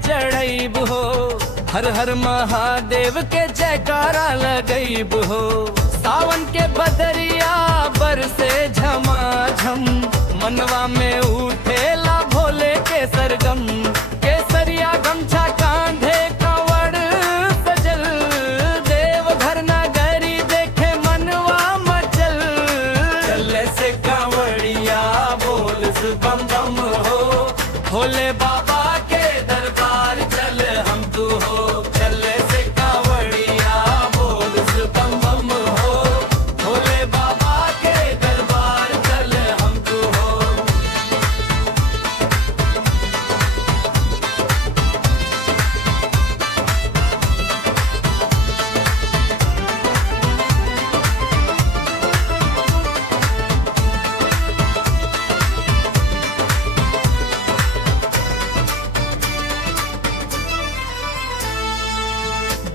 चढ़ैब हो। हर हर महादेव के जयकारा लगैब हो। सावन के बदरिया बरसे झमाझम, मनवा में उठेला भोले के सरगम। केसरिया गमछा कांधे कांवड़ सजल, देव घर नगरी देखे मनवा मचल। चले से कांवड़िया बोल बम बम हो, भोले बाबा के दरबार चल हम तू हो। चले से कांवड़िया बोल बम बम हो, भोले बाबा के दरबार चल हम तू हो।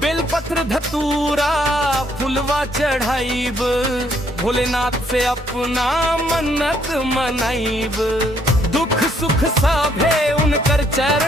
बेलपत्र धतूरा फुलवा चढ़ाइब, भोलेनाथ से अपना मन्नत मनाइब। दुख सुख साभे उनकर चरण